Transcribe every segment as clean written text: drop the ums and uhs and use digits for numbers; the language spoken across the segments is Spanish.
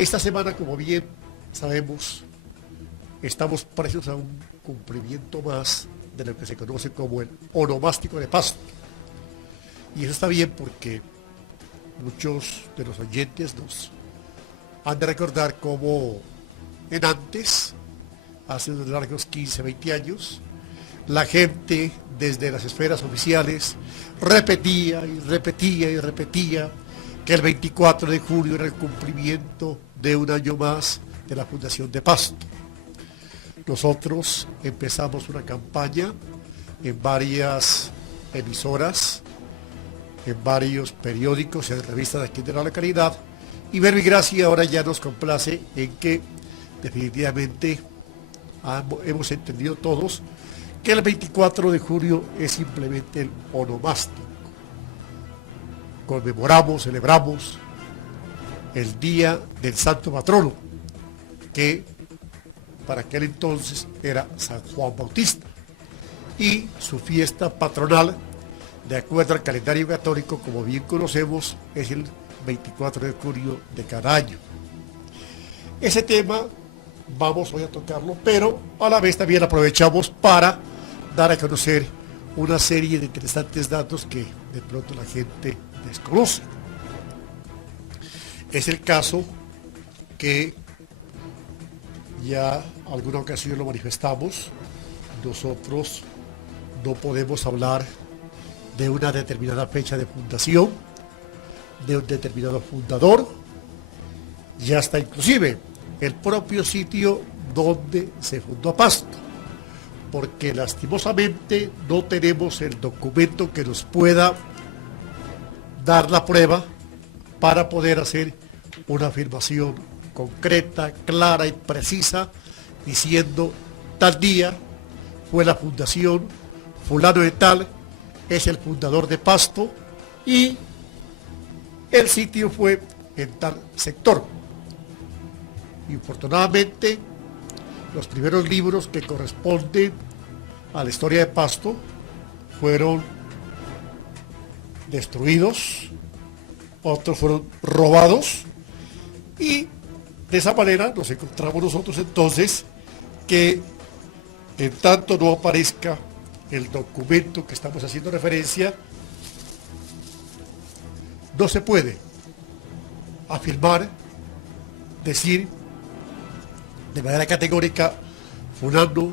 Esta semana, como bien sabemos, estamos presos a un cumplimiento más de lo que se conoce como el onomástico de Pasto. Y eso está bien porque muchos de los oyentes nos han de recordar cómo en antes, hace unos largos 15, 20 años, la gente desde las esferas oficiales repetía y repetía y repetía que el 24 de julio era el cumplimiento de un año más de la fundación de Pasto. Nosotros empezamos una campaña en varias emisoras, en varios periódicos y en revistas de aquí de la localidad, y Verbo y Gracia ahora ya nos complace en que definitivamente hemos entendido todos que el 24 de julio es simplemente el onomástico. Conmemoramos, celebramos el día del santo patrono, que para aquel entonces era San Juan Bautista, y su fiesta patronal, de acuerdo al calendario católico, como bien conocemos, es el 24 de julio de cada año. Ese tema vamos hoy a tocarlo, pero a la vez también aprovechamos para dar a conocer una serie de interesantes datos que de pronto la gente desconoce. Es el caso que ya alguna ocasión lo manifestamos, nosotros no podemos hablar de una determinada fecha de fundación, de un determinado fundador, y hasta inclusive el propio sitio donde se fundó Pasto, porque lastimosamente no tenemos el documento que nos pueda dar la prueba para poder hacer una afirmación concreta, clara y precisa, diciendo tal día fue la fundación, fulano de tal es el fundador de Pasto y el sitio fue en tal sector. Infortunadamente, los primeros libros que corresponden a la historia de Pasto fueron destruidos, otros fueron robados, y de esa manera nos encontramos nosotros entonces que en tanto no aparezca el documento que estamos haciendo referencia, no se puede afirmar, decir de manera categórica fulano,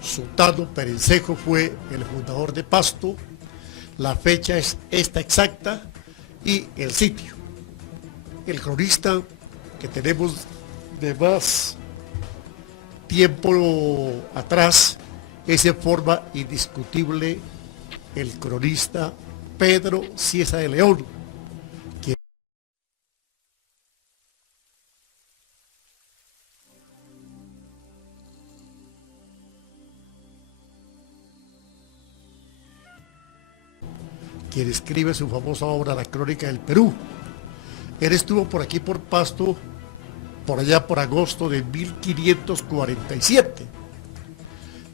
sultano, Perencejo fue el fundador de Pasto, la fecha es esta exacta y el sitio. El cronista que tenemos de más tiempo atrás es en forma indiscutible el cronista Pedro Cieza de León, quien escribe su famosa obra La Crónica del Perú. Él estuvo por aquí por Pasto por allá por agosto de 1547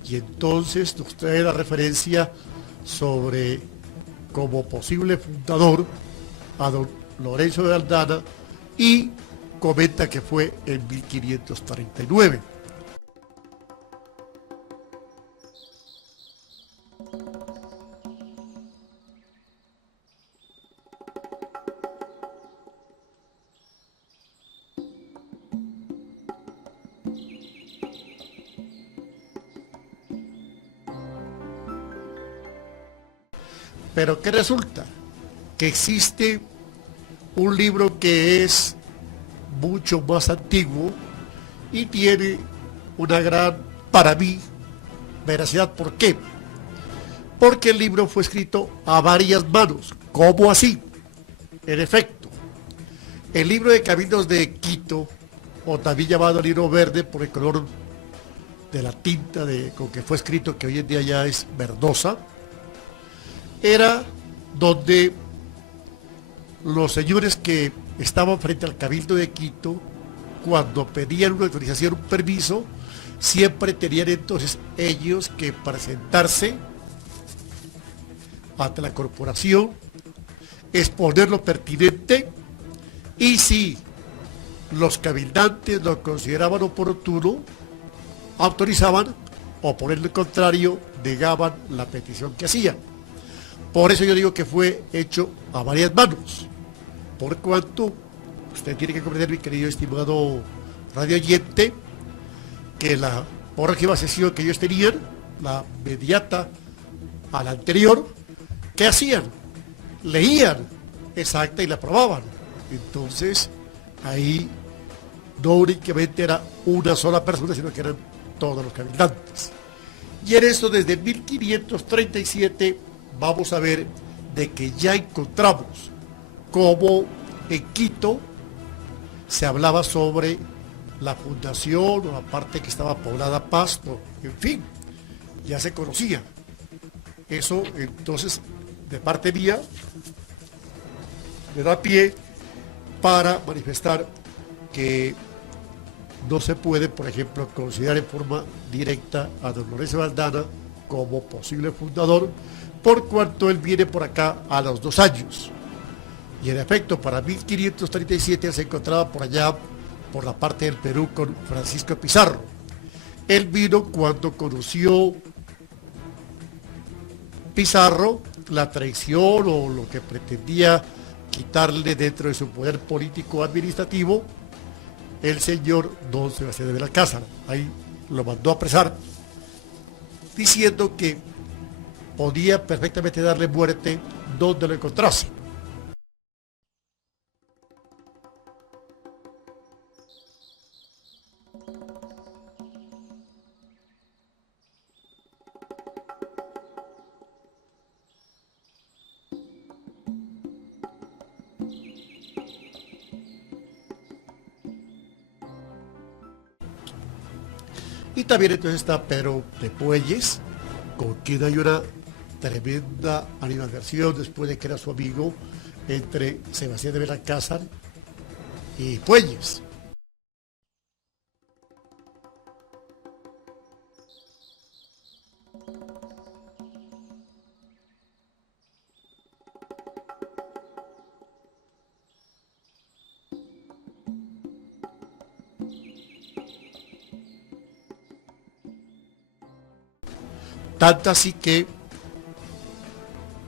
y entonces nos trae la referencia sobre como posible fundador a don Lorenzo de Aldana y comenta que fue en 1539. Pero ¿qué resulta? Que existe un libro que es mucho más antiguo y tiene una gran, para mí, veracidad. ¿Por qué? Porque el libro fue escrito a varias manos. ¿Cómo así? En efecto, el libro de Caminos de Quito, o también llamado libro verde por el color de la tinta con que fue escrito, que hoy en día ya es verdosa, era donde los señores que estaban frente al Cabildo de Quito, cuando pedían una autorización, un permiso, siempre tenían entonces ellos que presentarse ante la corporación, exponer lo pertinente, y si los cabildantes lo consideraban oportuno, autorizaban, o por el contrario, negaban la petición que hacían. Por eso yo digo que fue hecho a varias manos, por cuanto usted tiene que comprender, mi querido estimado radio oyente, que la próxima sesión que ellos tenían, la inmediata a la anterior, ¿qué hacían? Leían esa acta y la aprobaban. Entonces, ahí no únicamente era una sola persona, sino que eran todos los cabildantes. Y en esto, desde 1537, vamos a ver de que ya encontramos cómo en Quito se hablaba sobre la fundación o la parte que estaba poblada Pasto, en fin, ya se conocía. Eso, entonces, de parte mía, me da pie para manifestar que no se puede, por ejemplo, considerar en forma directa a don Lorenzo Valdana como posible fundador, por cuanto él viene por acá a los 2 años. Y en efecto, para 1537 él se encontraba por allá, por la parte del Perú, con Francisco Pizarro. Él vino cuando conoció Pizarro la traición o lo que pretendía quitarle dentro de su poder político administrativo el señor don Sebastián de Belalcázar. Ahí lo mandó a apresar, diciendo que podía perfectamente darle muerte donde lo encontrase. Y también entonces está Pedro de Puelles, con quien hay una tremenda animadversión después de que era su amigo entre Sebastián de Belalcázar y Puelles. Tanto así que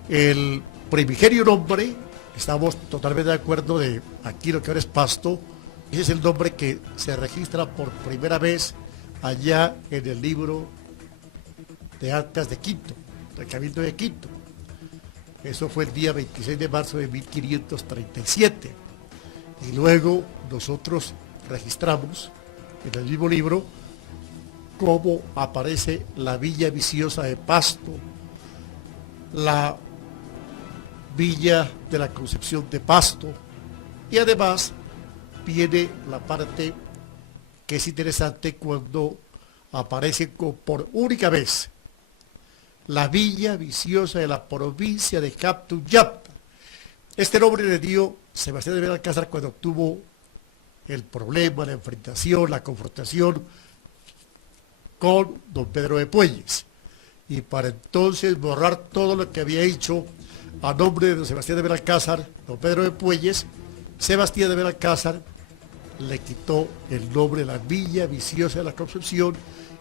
el primigenio nombre, estamos totalmente de acuerdo de aquí lo que ahora es Pasto, ese es el nombre que se registra por primera vez allá en el libro de actas de Quito, del Cabildo de Quito. Eso fue el día 26 de marzo de 1537. Y luego nosotros registramos en el mismo libro cómo aparece la Villa Viciosa de Pasto, la Villa de la Concepción de Pasto, y además viene la parte que es interesante cuando aparece por única vez la Villa Viciosa de la provincia de Captuyapta. Este nombre le dio Sebastián de Belalcázar cuando tuvo el problema, la enfrentación, la confrontación con don Pedro de Puelles, y para entonces borrar todo lo que había hecho a nombre de don Sebastián de Belalcázar, don Pedro de Puelles, Sebastián de Belalcázar le quitó el nombre de la Villa Viciosa de la Concepción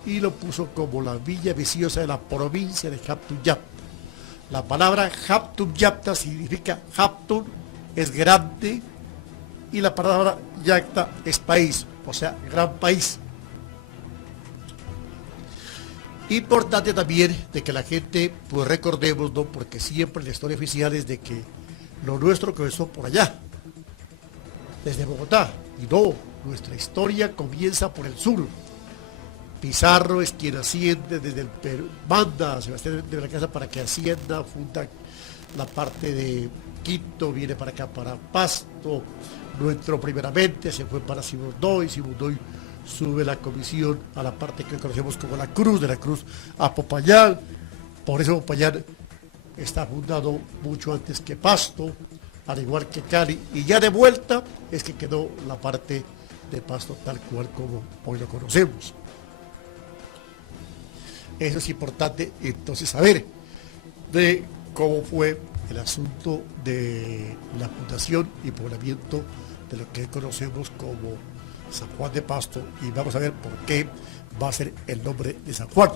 y lo puso como la Villa Viciosa de la provincia de Captuyapta. La palabra Captuyapta significa Japtun es grande y la palabra Yacta es país, o sea, gran país. Importante también de que la gente, pues recordemos, ¿no? Porque siempre la historia oficial es de que lo nuestro comenzó por allá, desde Bogotá, y no, nuestra historia comienza por el sur. Pizarro es quien asciende desde el Perú, manda a Sebastián de Belalcázar para que ascienda, funda la parte de Quito, viene para acá, para Pasto, no entró primeramente, se fue para Sibundoy, Sibundoy sube la comisión a la parte que conocemos como la Cruz, de la Cruz a Popayán. Por eso Popayán está fundado mucho antes que Pasto, al igual que Cali, y ya de vuelta es que quedó la parte de Pasto tal cual como hoy lo conocemos. Eso es importante entonces saber de cómo fue el asunto de la fundación y poblamiento de lo que conocemos como San Juan de Pasto, y vamos a ver por qué va a ser el nombre de San Juan.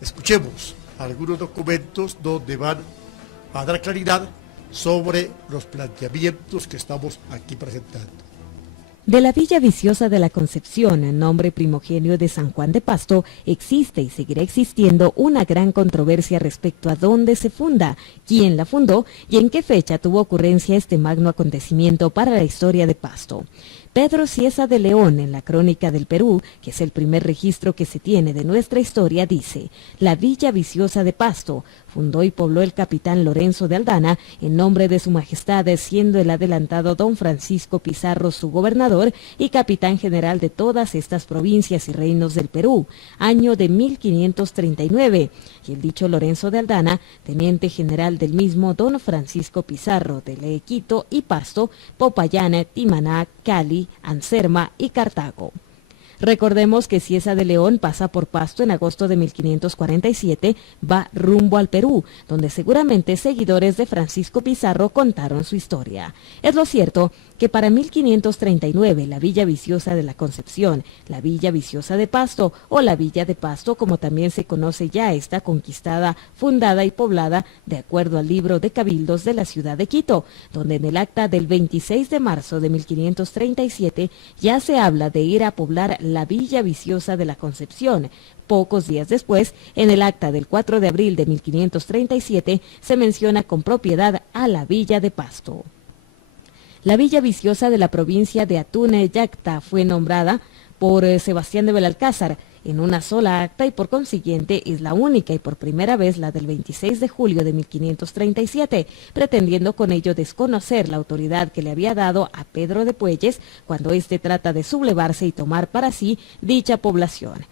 Escuchemos algunos documentos donde van a dar claridad sobre los planteamientos que estamos aquí presentando. De la Villa Viciosa de la Concepción, nombre primogenio de San Juan de Pasto, existe y seguirá existiendo una gran controversia respecto a dónde se funda, quién la fundó y en qué fecha tuvo ocurrencia este magno acontecimiento para la historia de Pasto. Pedro Cieza de León, en la Crónica del Perú, que es el primer registro que se tiene de nuestra historia, dice: la Villa Viciosa de Pasto fundó y pobló el capitán Lorenzo de Aldana en nombre de su majestad, siendo el adelantado don Francisco Pizarro su gobernador y capitán general de todas estas provincias y reinos del Perú, año de 1539, y el dicho Lorenzo de Aldana, teniente general del mismo don Francisco Pizarro de Quito y Pasto, Popayán, Timaná, Cali, Anserma y Cartago. Recordemos que Cieza de León pasa por Pasto en agosto de 1547, va rumbo al Perú, donde seguramente seguidores de Francisco Pizarro contaron su historia. Es lo cierto que para 1539 la Villa Viciosa de la Concepción, la Villa Viciosa de Pasto o la Villa de Pasto, como también se conoce ya, está conquistada, fundada y poblada de acuerdo al libro de cabildos de la ciudad de Quito, donde en el acta del 26 de marzo de 1537 ya se habla de ir a poblar la Villa Viciosa de la Concepción. Pocos días después, en el acta del 4 de abril de 1537, se menciona con propiedad a la Villa de Pasto. La Villa Viciosa de la provincia de Atún Yacta fue nombrada por Sebastián de Belalcázar en una sola acta y por consiguiente es la única y por primera vez la del 26 de julio de 1537, pretendiendo con ello desconocer la autoridad que le había dado a Pedro de Puelles cuando éste trata de sublevarse y tomar para sí dicha población.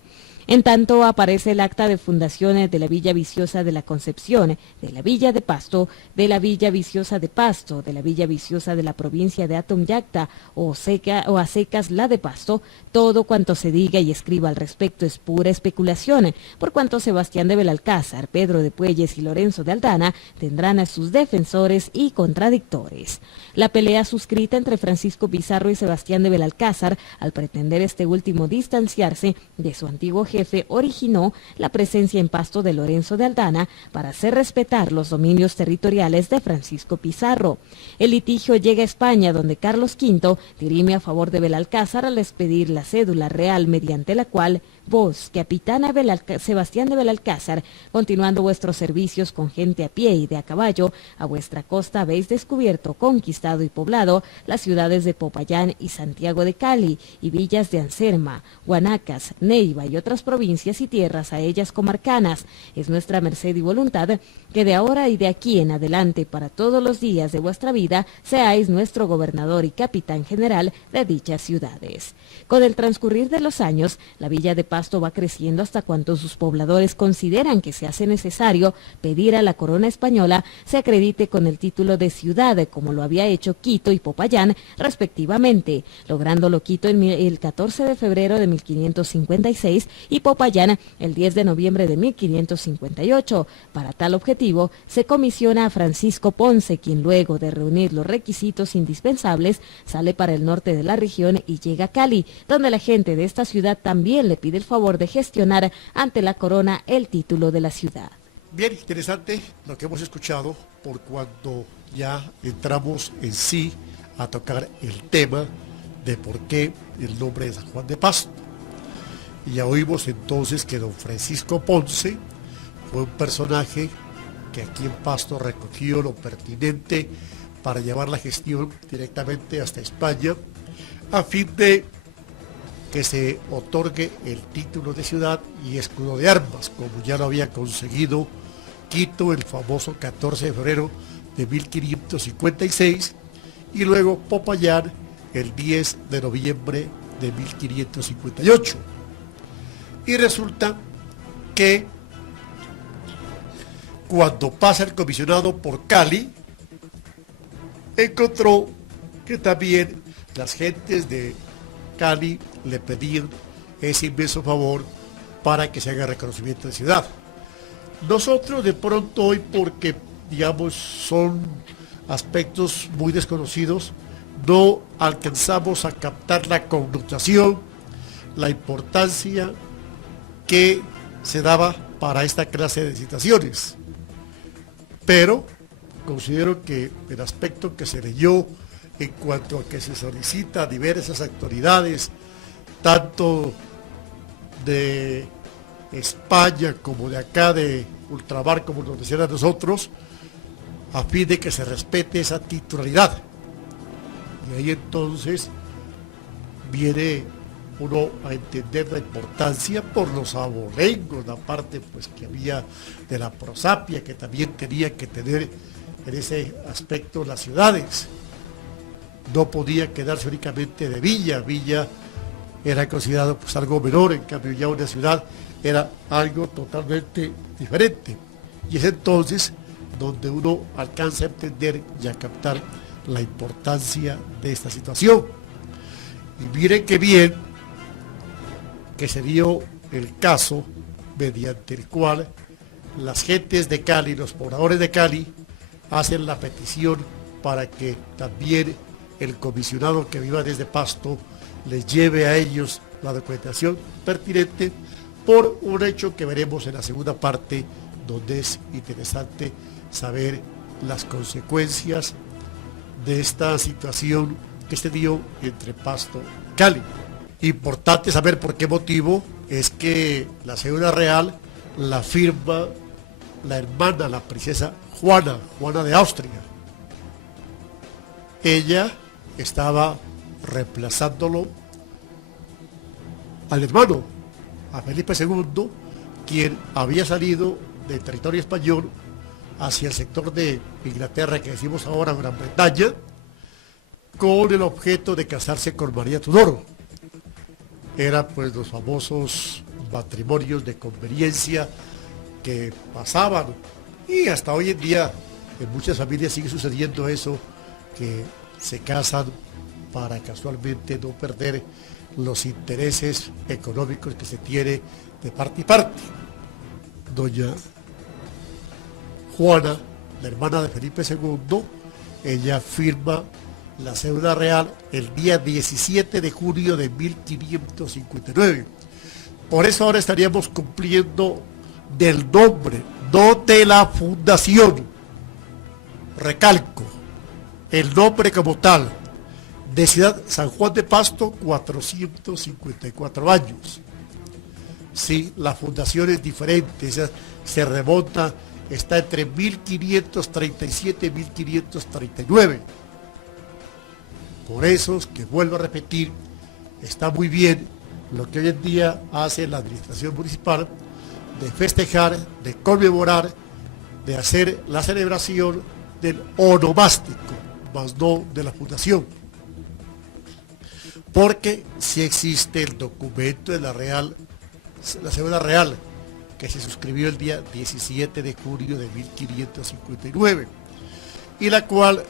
En tanto, aparece el acta de fundaciones de la Villa Viciosa de la Concepción, de la Villa de Pasto, de la Villa Viciosa de Pasto, de la Villa Viciosa de la provincia de Atoonyacta o a secas la de Pasto. Todo cuanto se diga y escriba al respecto es pura especulación, por cuanto Sebastián de Belalcázar, Pedro de Puelles y Lorenzo de Aldana tendrán a sus defensores y contradictores. La pelea suscrita entre Francisco Pizarro y Sebastián de Belalcázar, al pretender este último distanciarse de su antiguo jefe, originó la presencia en Pasto de Lorenzo de Aldana para hacer respetar los dominios territoriales de Francisco Pizarro. El litigio llega a España, donde Carlos V dirime a favor de Belalcázar al expedir la cédula real mediante la cual vos, capitana Sebastián de Belalcázar, continuando vuestros servicios con gente a pie y de a caballo, a vuestra costa habéis descubierto, conquistado y poblado las ciudades de Popayán y Santiago de Cali, y villas de Anserma, Guanacas, Neiva y otras provincias y tierras a ellas comarcanas. Es nuestra merced y voluntad que de ahora y de aquí en adelante, para todos los días de vuestra vida, seáis nuestro gobernador y capitán general de dichas ciudades. Con el transcurrir de los años, la Villa de Pasto va creciendo hasta cuanto sus pobladores consideran que se hace necesario pedir a la corona española se acredite con el título de ciudad, como lo había hecho Quito y Popayán respectivamente, lográndolo Quito el 14 de febrero de 1556 y Popayán el 10 de noviembre de 1558. Para tal objetivo, se comisiona a Francisco Ponce, quien luego de reunir los requisitos indispensables, sale para el norte de la región y llega a Cali, donde la gente de esta ciudad también le pide el favor de gestionar ante la corona el título de la ciudad. Bien interesante lo que hemos escuchado por cuando ya entramos en sí a tocar el tema de por qué el nombre de San Juan de Pasto. Y ya oímos entonces que don Francisco Ponce fue un personaje que aquí en Pasto recogió lo pertinente para llevar la gestión directamente hasta España a fin de que se otorgue el título de ciudad y escudo de armas, como ya lo había conseguido Quito el famoso 14 de febrero de 1556 y luego Popayán el 10 de noviembre de 1558. Y resulta que cuando pasa el comisionado por Cali, encontró que también las gentes de Cali le pedían ese inmenso favor para que se haga reconocimiento de ciudad. Nosotros de pronto hoy, porque digamos son aspectos muy desconocidos, no alcanzamos a captar la connotación, la importancia que se daba para esta clase de situaciones. Pero considero que el aspecto que se leyó en cuanto a que se solicita a diversas autoridades, tanto de España como de acá de ultramar, como nos decían a nosotros, a fin de que se respete esa titularidad. Y ahí entonces viene uno a entender la importancia por los abolengos, la parte pues que había de la prosapia, que también tenía que tener en ese aspecto las ciudades. No podía quedarse únicamente de villa. Villa era considerado pues algo menor, en cambio ya una ciudad era algo totalmente diferente. Y es entonces donde uno alcanza a entender y a captar la importancia de esta situación. Y miren qué bien que se dio el caso mediante el cual las gentes de Cali, los pobladores de Cali, hacen la petición para que también el comisionado que viva desde Pasto les lleve a ellos la documentación pertinente por un hecho que veremos en la segunda parte, donde es interesante saber las consecuencias de esta situación que se dio entre Pasto y Cali. Importante saber por qué motivo es que la cédula real la firma la hermana, la princesa Juana de Austria. Ella estaba reemplazándolo al hermano, a Felipe II, quien había salido del territorio español hacia el sector de Inglaterra, que decimos ahora Gran Bretaña, con el objeto de casarse con María Tudor. Eran pues los famosos matrimonios de conveniencia que pasaban, y hasta hoy en día en muchas familias sigue sucediendo eso, que se casan para casualmente no perder los intereses económicos que se tiene de parte y parte. Doña Juana, la hermana de Felipe II, ella firma la cédula real el día 17 de junio de 1559. Por eso ahora estaríamos cumpliendo del nombre, no de la fundación. Recalco, el nombre como tal, de Ciudad San Juan de Pasto, 454 años. Sí, la fundación es diferente, se remonta, está entre 1537 y 1539. Por eso es que vuelvo a repetir, está muy bien lo que hoy en día hace la administración municipal, de festejar, de conmemorar, de hacer la celebración del onomástico, más no de la fundación. Porque si existe el documento de la cédula real, que se suscribió el día 17 de junio de 1559, y la cual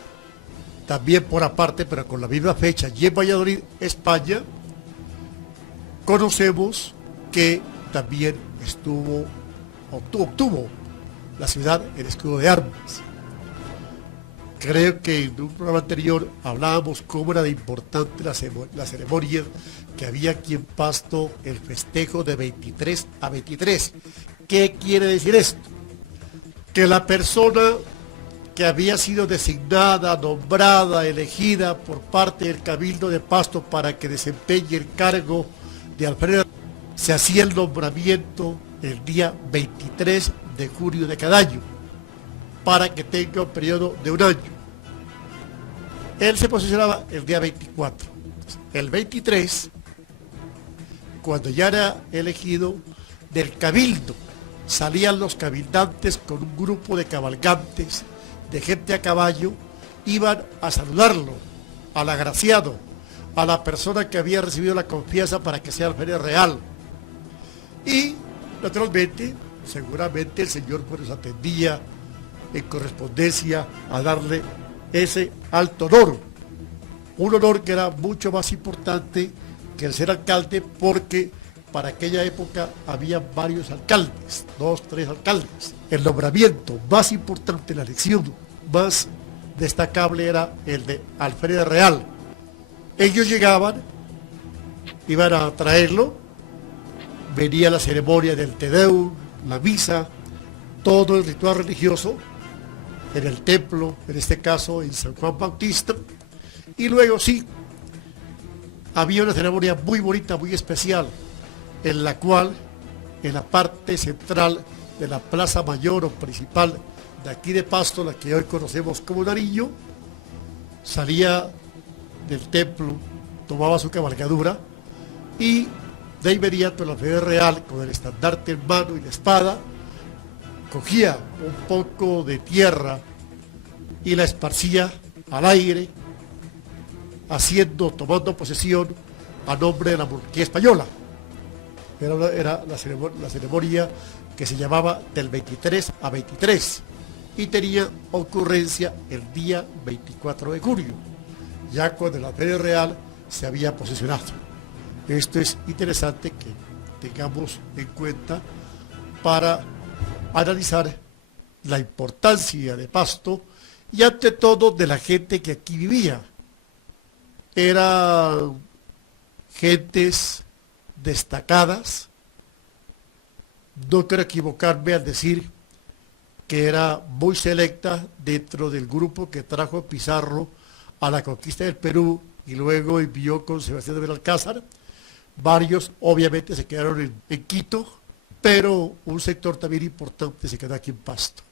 también por aparte, pero con la misma fecha, y en Valladolid, España, conocemos que también obtuvo la ciudad el escudo de armas. Creo que en un programa anterior hablábamos cómo era de importante la ceremonia que había aquí en Pasto, el festejo de 23 a 23. ¿Qué quiere decir esto? Que la persona que había sido designada, nombrada, elegida por parte del Cabildo de Pasto para que desempeñe el cargo de alfarero, se hacía el nombramiento el día 23 de junio de cada año, para que tenga un periodo de un año. Él se posicionaba el día 24. El 23, cuando ya era elegido, del cabildo salían los cabildantes con un grupo de cabalgantes, de gente a caballo, iban a saludarlo, al agraciado, a la persona que había recibido la confianza para que sea alférez real. Y, naturalmente, seguramente el señor pues nos atendía en correspondencia a darle ese alto honor, un honor que era mucho más importante que el ser alcalde, porque para aquella época había varios alcaldes, 2, 3 alcaldes. El nombramiento más importante, la elección más destacable era el de alférez real, Ellos llegaban, iban a traerlo, venía la ceremonia del Te Deum, la misa, todo el ritual religioso en el templo, en este caso en San Juan Bautista, y luego sí, había una ceremonia muy bonita, muy especial, en la cual, en la parte central de la plaza mayor o principal de aquí de Pasto, la que hoy conocemos como Nariño, salía del templo, tomaba su cabalgadura y de inmediato la Fe Real, con el estandarte en mano y la espada, cogía un poco de tierra y la esparcía al aire, tomando posesión a nombre de la monarquía española. Era la ceremonia que se llamaba del 23 a 23 y tenía ocurrencia el día 24 de junio, ya cuando la Fe Real se había posesionado. Esto es interesante que tengamos en cuenta para analizar la importancia de Pasto y ante todo de la gente que aquí vivía. Eran gentes destacadas, no quiero equivocarme al decir que era muy selecta dentro del grupo que trajo Pizarro a la conquista del Perú y luego envió con Sebastián de Belalcázar. Varios obviamente se quedaron en Quito, pero un sector también importante se quedó aquí en Pasto.